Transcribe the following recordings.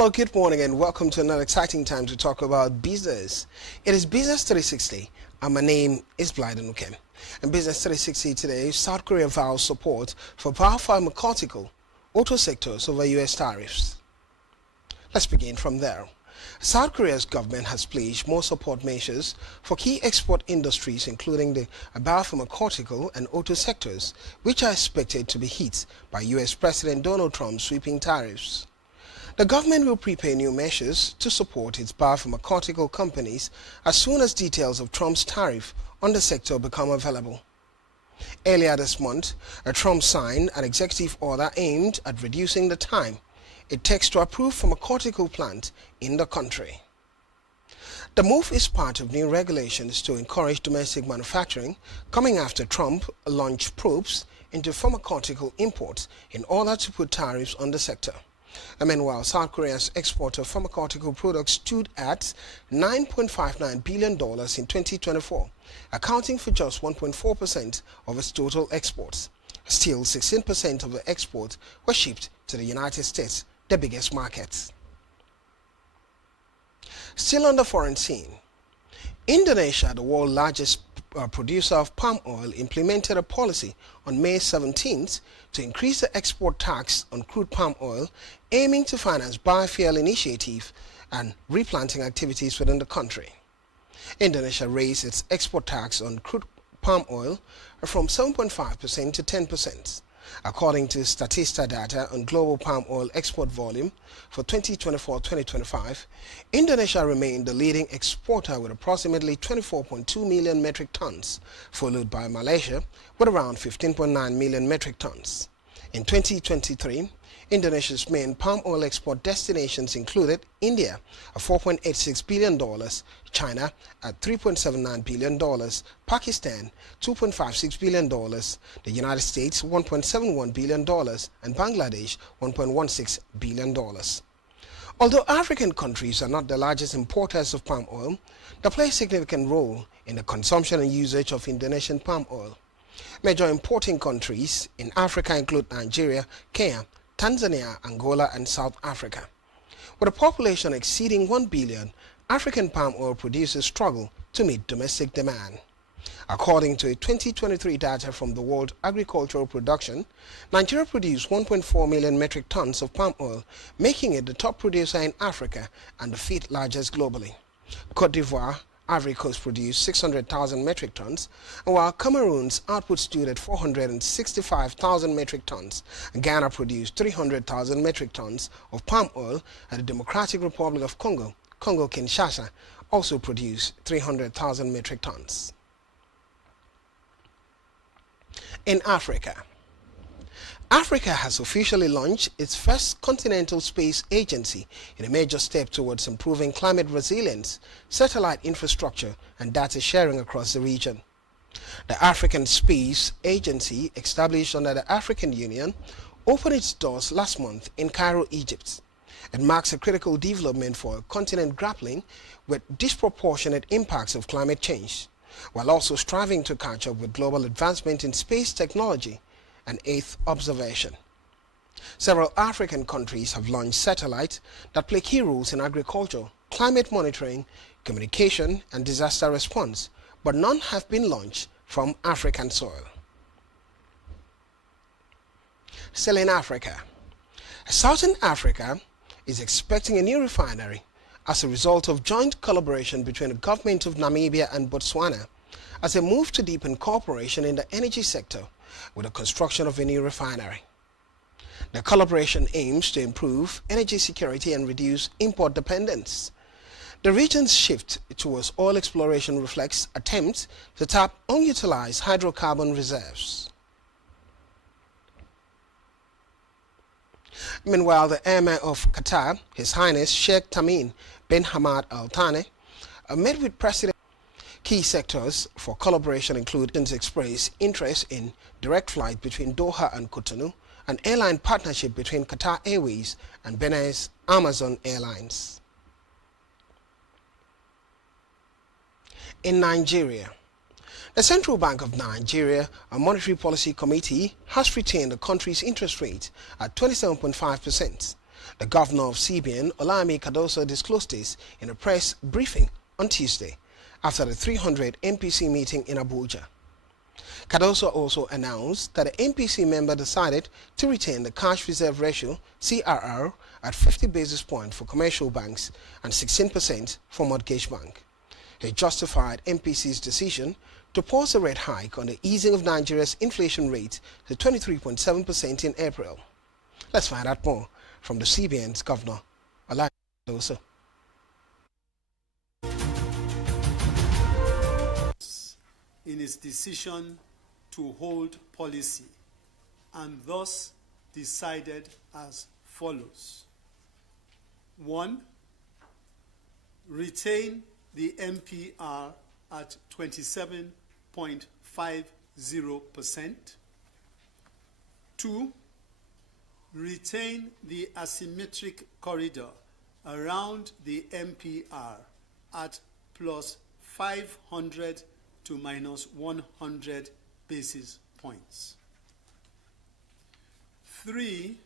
Hello, good morning and welcome to another exciting time to talk about business. It is Business 360 and my name is Blyden Ukem. In Business 360 today, South Korea vows support for biopharmaceutical auto sectors over US tariffs. Let's begin from there. South Korea's government has pledged more support measures for key export industries including the biopharmaceutical and auto sectors, which are expected to be hit by US President Donald Trump's sweeping tariffs. The government will prepare new measures to support its biopharmaceutical companies as soon as details of Trump's tariff on the sector become available. Earlier this month, Trump signed an executive order aimed at reducing the time it takes to approve pharmaceutical plants in the country. The move is part of new regulations to encourage domestic manufacturing coming after Trump launched probes into pharmaceutical imports in order to put tariffs on the sector. Meanwhile, South Korea's export of pharmaceutical products stood at $9.59 billion in 2024, accounting for just 1.4% of its total exports. Still, 16% of the exports were shipped to the United States, the biggest market. Still on the foreign scene, Indonesia, the world's largest producer of palm oil, implemented a policy on May 17th to increase the export tax on crude palm oil, aiming to finance biofuel initiative and replanting activities within the country. Indonesia raised its export tax on crude palm oil from 7.5% to 10%. According to Statista data on global palm oil export volume for 2024-2025, Indonesia remained the leading exporter with approximately 24.2 million metric tons, followed by Malaysia with around 15.9 million metric tons. In 2023, Indonesia's main palm oil export destinations included India at $4.86 billion, China at $3.79 billion, Pakistan $2.56 billion, the United States $1.71 billion, and Bangladesh $1.16 billion. Although African countries are not the largest importers of palm oil, they play a significant role in the consumption and usage of Indonesian palm oil. Major importing countries in Africa include Nigeria, Kenya, Tanzania, Angola, and South Africa. With a population exceeding 1 billion, African palm oil producers struggle to meet domestic demand. According to a 2023 data from the World Agricultural Production, Nigeria produced 1.4 million metric tons of palm oil, making it the top producer in Africa and the fifth largest globally. Cote d'Ivoire, Ivory Coast produced 600,000 metric tons, while Cameroon's output stood at 465,000 metric tons. Ghana produced 300,000 metric tons of palm oil, and the Democratic Republic of Congo, Congo-Kinshasa, also produced 300,000 metric tons. In Africa, Africa has officially launched its first continental space agency in a major step towards improving climate resilience, satellite infrastructure, and data sharing across the region. The African Space Agency, established under the African Union, opened its doors last month in Cairo, Egypt. It marks a critical development for a continent grappling with disproportionate impacts of climate change, while also striving to catch up with global advancement in space technology and Earth observation. Several African countries have launched satellites that play key roles in agriculture, climate monitoring, communication, and disaster response, but none have been launched from African soil. Still in Africa, Southern Africa is expecting a new refinery as a result of joint collaboration between the government of Namibia and Botswana as a move to deepen cooperation in the energy sector with the construction of a new refinery. The collaboration aims to improve energy security and reduce import dependence. The region's shift towards oil exploration reflects attempts to tap unutilized hydrocarbon reserves. Meanwhile, the Emir of Qatar, His Highness Sheikh Tamim bin Hamad Al Thani, met with President. Key sectors for collaboration include express interest in direct flight between Doha and Cotonou, an airline partnership between Qatar Airways and Benin's Amazon Airlines. In Nigeria, the Central Bank of Nigeria, a Monetary Policy Committee, has retained the country's interest rate at 27.5%. The governor of CBN, Olami Cardoso, disclosed this in a press briefing on Tuesday after the 300 MPC meeting in Abuja. Cardoso also announced that the MPC member decided to retain the cash reserve ratio (CRR) at 50 basis points for commercial banks and 16% for mortgage bank. He justified MPC's decision to pause a rate hike on the easing of Nigeria's inflation rate to 23.7% in April. Let's find out more from the CBN's governor, Olami Cardoso. In its decision to hold policy, and thus decided as follows. 1. Retain the MPR at 27.50%. 2. Retain the asymmetric corridor around the MPR at plus 500 to minus 100 basis points. 3.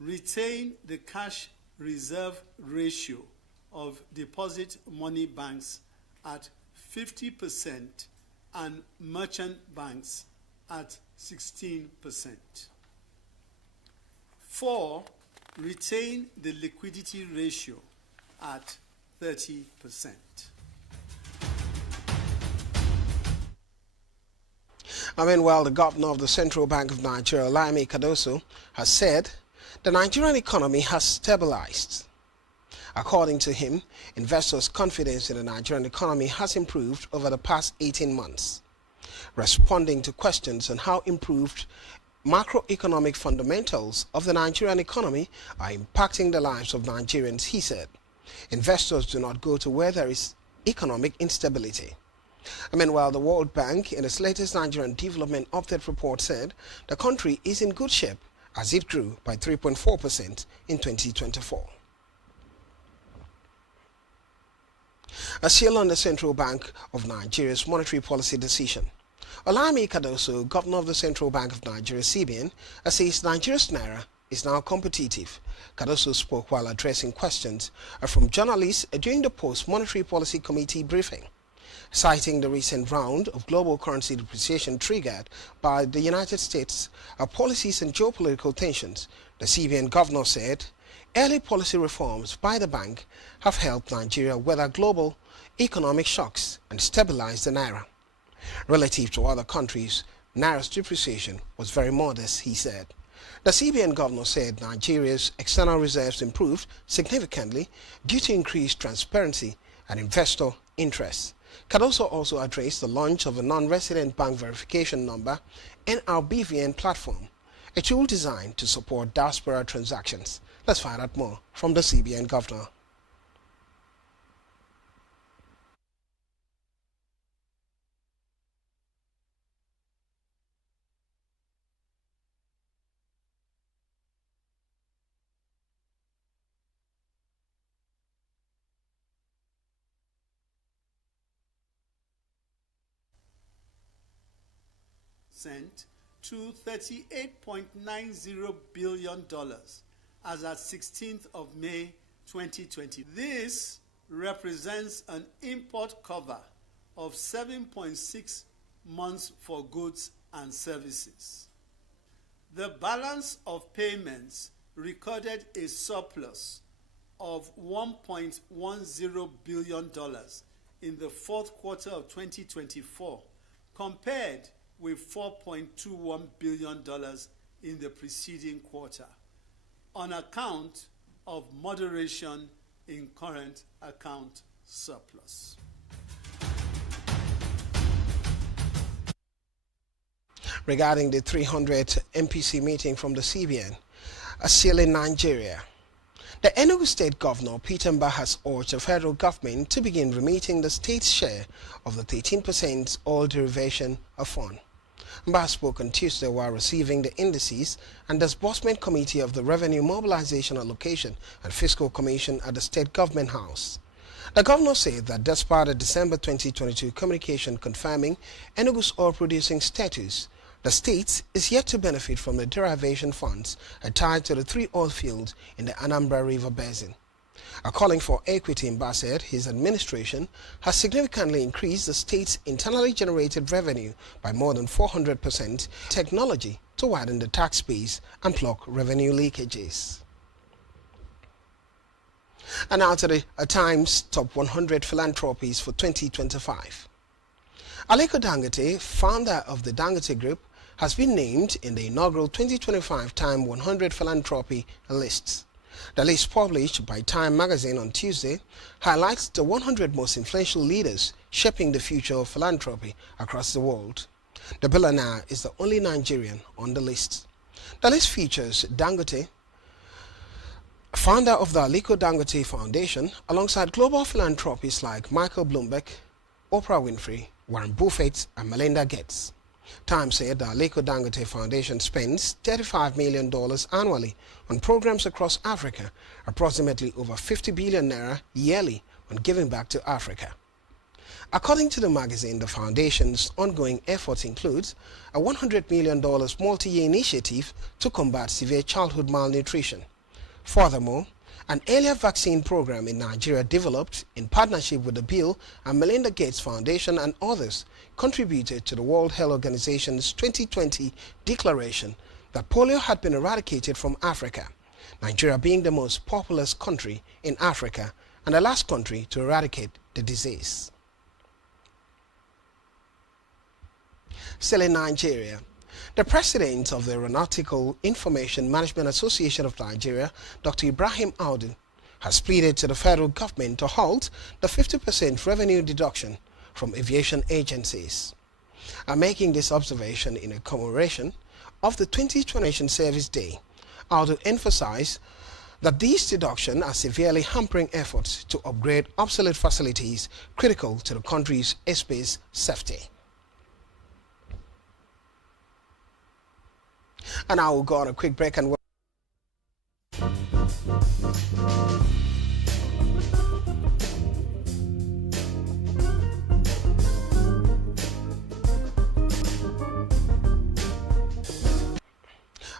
Retain the cash reserve ratio of deposit money banks at 50% and merchant banks at 16%. 4. Retain the liquidity ratio at 30%. Meanwhile, the governor of the Central Bank of Nigeria, Olami Cardoso, has said the Nigerian economy has stabilized. According to him, investors' confidence in the Nigerian economy has improved over the past 18 months. Responding to questions on how improved macroeconomic fundamentals of the Nigerian economy are impacting the lives of Nigerians, he said, investors do not go to where there is economic instability. Meanwhile, the World Bank, in its latest Nigerian Development Update report, said the country is in good shape as it grew by 3.4% in 2024. Still on the Central Bank of Nigeria's monetary policy decision, Olami Cardoso, governor of the Central Bank of Nigeria, CBN, says Nigeria's naira is now competitive. Cardoso spoke while addressing questions from journalists during the Post-Monetary Policy Committee briefing. Citing the recent round of global currency depreciation triggered by the United States policies and geopolitical tensions, the CBN governor said early policy reforms by the bank have helped Nigeria weather global economic shocks and stabilize the naira. Relative to other countries, naira's depreciation was very modest, he said. The CBN governor said Nigeria's external reserves improved significantly due to increased transparency and investor interest. Cardoso also addressed the launch of a non-resident bank verification number NRBVN platform, a tool designed to support diaspora transactions. Let's find out more from the CBN governor. To $38.90 billion as at 16th of May 2020. This represents an import cover of 7.6 months for goods and services. The balance of payments recorded a surplus of $1.10 billion in the fourth quarter of 2024 compared with $4.21 billion in the preceding quarter, on account of moderation in current account surplus. Regarding the 300th MPC meeting from the CBN, still in Nigeria, the Enugu State Governor Peter Mbah has urged the federal government to begin remitting the state's share of the 13% oil derivation of fund. Mbah spoke on Tuesday while receiving the Indices and Disbursement Committee of the Revenue Mobilization Allocation and Fiscal Commission at the State Government House. The governor said that despite a December 2022 communication confirming Enugu's oil-producing status, The state is yet to benefit from the derivation funds tied to the 3 oil fields in the Anambra River Basin. Calling for equity in Bassett, his administration has significantly increased the state's internally generated revenue by more than 400%, technology to widen the tax base and block revenue leakages. And now to the Times Top 100 Philanthropies for 2025. Aliko Dangote, founder of the Dangote Group, has been named in the inaugural 2025 Time 100 Philanthropy lists. The list, published by Time magazine on Tuesday, highlights the 100 most influential leaders shaping the future of philanthropy across the world. The billionaire is the only Nigerian on the list. The list features Dangote, founder of the Aliko Dangote Foundation, alongside global philanthropists like Michael Bloomberg, Oprah Winfrey, Warren Buffett, and Melinda Gates. Time said the Aliko Dangote Foundation spends $35 million annually on programs across Africa, approximately over 50 billion naira yearly on giving back to Africa. According to the magazine, the foundation's ongoing efforts include a $100 million multi-year initiative to combat severe childhood malnutrition. Furthermore, an earlier vaccine program in Nigeria developed in partnership with the Bill and Melinda Gates Foundation and others contributed to the World Health Organization's 2020 declaration that polio had been eradicated from Africa, Nigeria being the most populous country in Africa and the last country to eradicate the disease. Still in Nigeria, the president of the Aeronautical Information Management Association of Nigeria, Dr. Ibrahim Audu, has pleaded to the federal government to halt the 50% revenue deduction from aviation agencies. Making this observation in a commemoration of the 2020 Service Day, Audu emphasized that these deductions are severely hampering efforts to upgrade obsolete facilities critical to the country's airspace safety. And now we'll go on a quick break and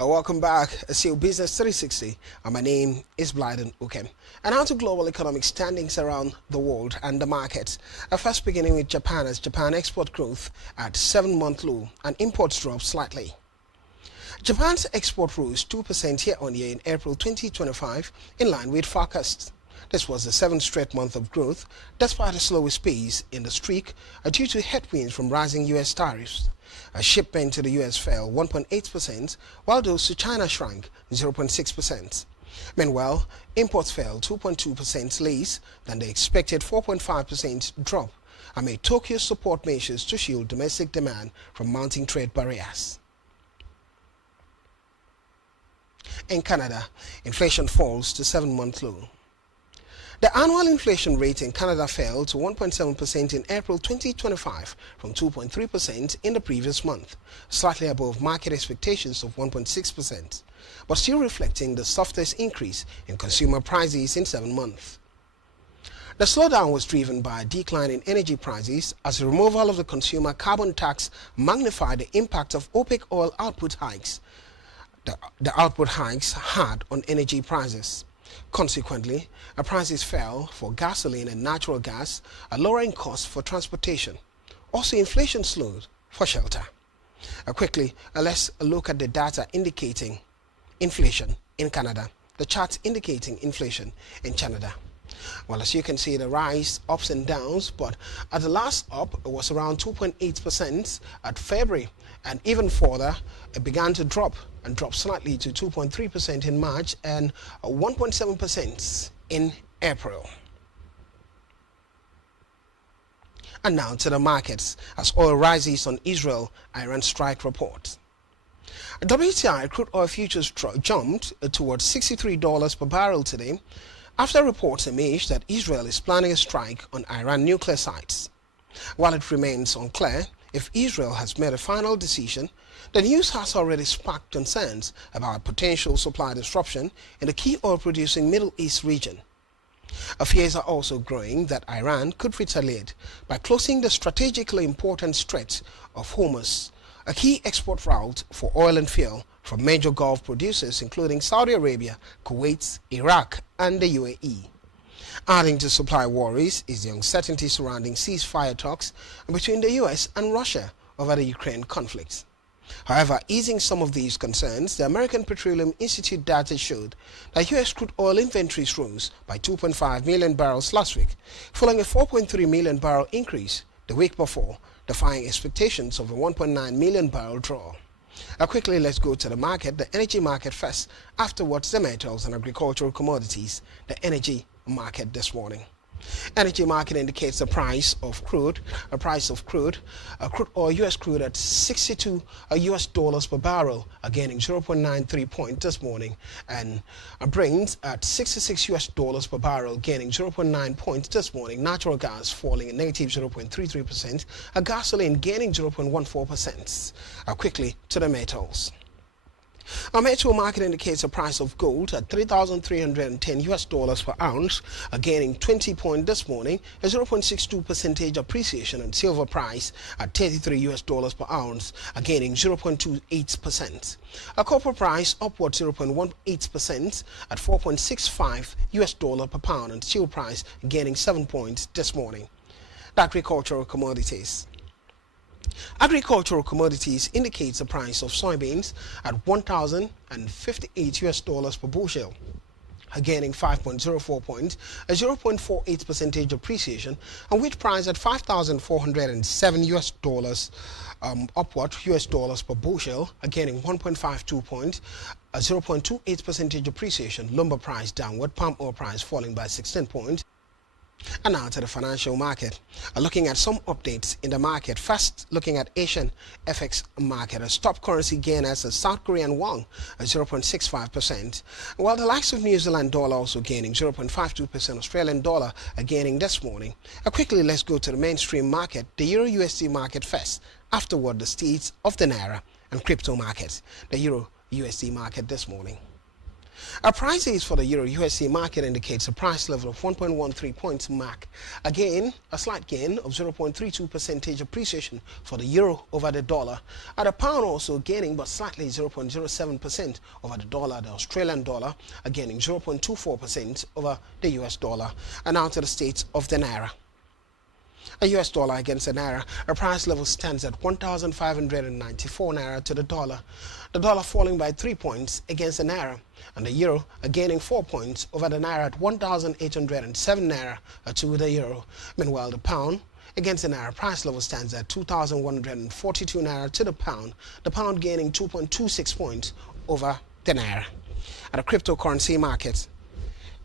welcome back to Business 360, and my name is Blyden Ukem. And now to global economic standings around the world and the markets. First beginning with Japan, as Japan export growth at 7-month low and imports dropped slightly. Japan's export rose 2% year-on-year in April 2025, in line with forecasts. This was the 7th straight month of growth, despite a slowest pace in the streak due to headwinds from rising U.S. tariffs. A shipment to the U.S. fell 1.8%, while those to China shrank 0.6%. Meanwhile, imports fell 2.2% less than the expected 4.5% drop, amid Tokyo's support measures to shield domestic demand from mounting trade barriers. In Canada, inflation falls to 7-month low. The annual inflation rate in Canada fell to 1.7% in April 2025 from 2.3% in the previous month, slightly above market expectations of 1.6%, but still reflecting the softest increase in consumer prices in 7 months. The slowdown was driven by a decline in energy prices as the removal of the consumer carbon tax magnified the impact of OPEC oil output hikes. The output hikes had on energy prices. Consequently, prices fell for gasoline and natural gas, lowering costs for transportation. Also, inflation slowed for shelter. Quickly, let's look at the data indicating inflation in Canada. The chart indicating inflation in Canada. Well, as you can see, the rise, ups and downs, but at the last up, it was around 2.8% at February, and even further, it began to drop and dropped slightly to 2.3% in March and 1.7% in April. And now to the markets as oil rises on Israel-Iran strike report. WTI crude oil futures jumped towards $63 per barrel today after reports emerged that Israel is planning a strike on Iran nuclear sites. While it remains unclear if Israel has made a final decision, the news has already sparked concerns about potential supply disruption in the key oil-producing Middle East region. Fears are also growing that Iran could retaliate by closing the strategically important Strait of Hormuz a key export route for oil and fuel from major Gulf producers including Saudi Arabia, Kuwait, Iraq, and the UAE. Adding to supply worries is the uncertainty surrounding ceasefire talks between the US and Russia over the Ukraine conflict. However, easing some of these concerns, the American Petroleum Institute data showed that US crude oil inventories rose by 2.5 million barrels last week, following a 4.3 million barrel increase the week before, defying expectations of a 1.9 million barrel draw. Quickly, let's go to the market, the energy market first, afterwards the metals and agricultural commodities, the energy market this morning. Energy market indicates the price of crude, crude oil, US crude at $62 US per barrel, gaining 0.93 points this morning, and Brent at $66 US per barrel, gaining 0.9 points this morning. Natural gas falling a negative 0.33%, gasoline gaining 0.14%. Quickly to the metals. Our metal market indicates a price of gold at $3,310 US per ounce, gaining 20 points this morning, a 0.62% appreciation, and silver price at $33 US per ounce, gaining 0.28%. A copper price upward 0.18% at $4.65 US per pound, and steel price gaining 7 points this morning. The agricultural commodities. Agricultural commodities indicates the price of soybeans at $1,058 US per bushel, gaining 5.04 points, a 0.48% appreciation, and wheat price at $5,407 US upward US per bushel, gaining 1.52 points, a 0.28% appreciation. Lumber price downward, palm oil price falling by 16 points. And now to the financial market. Looking at some updates in the market. First, looking at Asian FX market. A top currency gainers, a South Korean won at 0.65%. While the likes of New Zealand dollar also gaining 0.52%. Australian dollar gaining this morning. Quickly, let's go to the mainstream market. The Euro USD market first. Afterward, the states of the Naira and crypto markets. The Euro USD market this morning. Our prices for the Euro USD market indicates a price level of 1.13 points mark. Again, a slight gain of 0.32% appreciation for the euro over the dollar. And the pound also gaining but slightly 0.07% over the dollar. The Australian dollar gaining 0.24% over the US dollar. And now to the states of the Naira. A US dollar against the Naira, a price level stands at 1,594 Naira to the dollar. The dollar falling by 3 points against the Naira, and the euro gaining 4 points over the Naira at 1,807 Naira to the euro. Meanwhile, the pound against the Naira price level stands at 2,142 Naira to the pound gaining 2.26 points over the Naira. At the cryptocurrency market,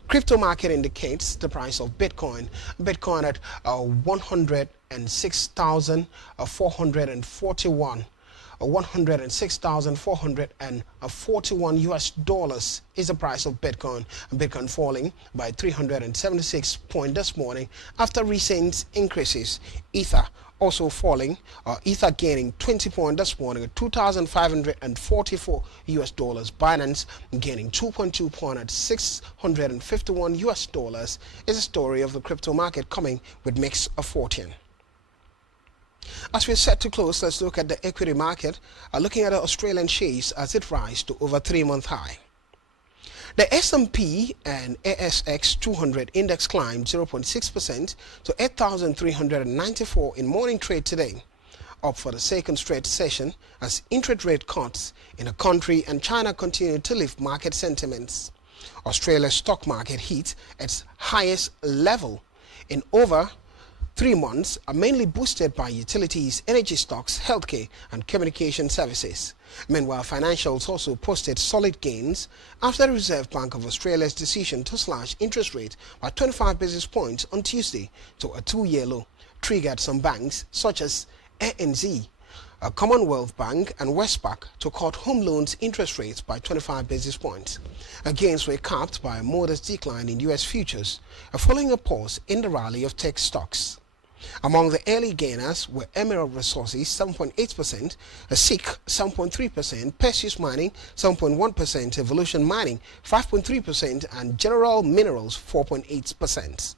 crypto market indicates the price of Bitcoin. Bitcoin at 106,441. 106,441 US dollars is the price of Bitcoin. Bitcoin falling by 376 points this morning after recent increases. Ether also falling, Ether gaining 20 points this morning at 2,544 US dollars. Binance gaining 2.2 points at 651 US dollars is a story of the crypto market coming with mix of fortune. As we're set to close, let's look at the equity market, looking at the Australian shares as it rises to over 3-month high. The S&P and ASX 200 index climbed 0.6% to 8,394 in morning trade today, up for the second straight session as interest rate cuts in the country and China continue to lift market sentiments. Australia's stock market hit its highest level in over 3 months, are mainly boosted by utilities, energy stocks, healthcare, and communication services. Meanwhile, financials also posted solid gains after the Reserve Bank of Australia's decision to slash interest rates by 25 basis points on Tuesday to a 2-year low, triggered some banks such as ANZ, Commonwealth Bank, and Westpac to cut home loans interest rates by 25 basis points. Gains were capped by a modest decline in US futures, following a pause in the rally of tech stocks. Among the early gainers were Emerald Resources 7.8%, SICK 7.3%, Perseus Mining 7.1%, Evolution Mining 5.3%, and General Minerals 4.8%.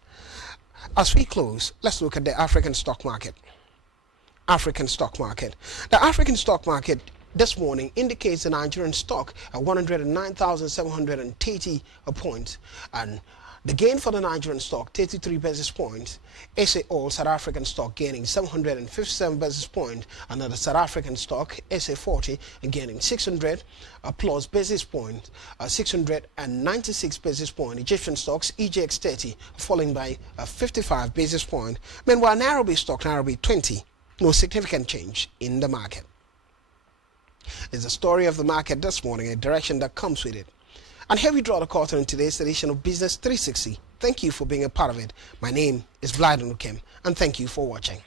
As we close, let's look at the African stock market. African stock market. The African stock market this morning indicates the Nigerian stock at 109,730 points, and the gain for the Nigerian stock 33 basis points. SA All South African stock gaining 757 basis points. Another South African stock SA 40 gaining 600 plus basis points, 696 basis points. Egyptian stocks EGX 30 falling by 55 basis points. Meanwhile, Nairobi stock Nairobi 20, no significant change in the market. It's the story of the market this morning, a direction that comes with it. And here we draw the curtain in today's edition of Business 360. Thank you for being a part of it. My name is Vlad Ukem, and thank you for watching.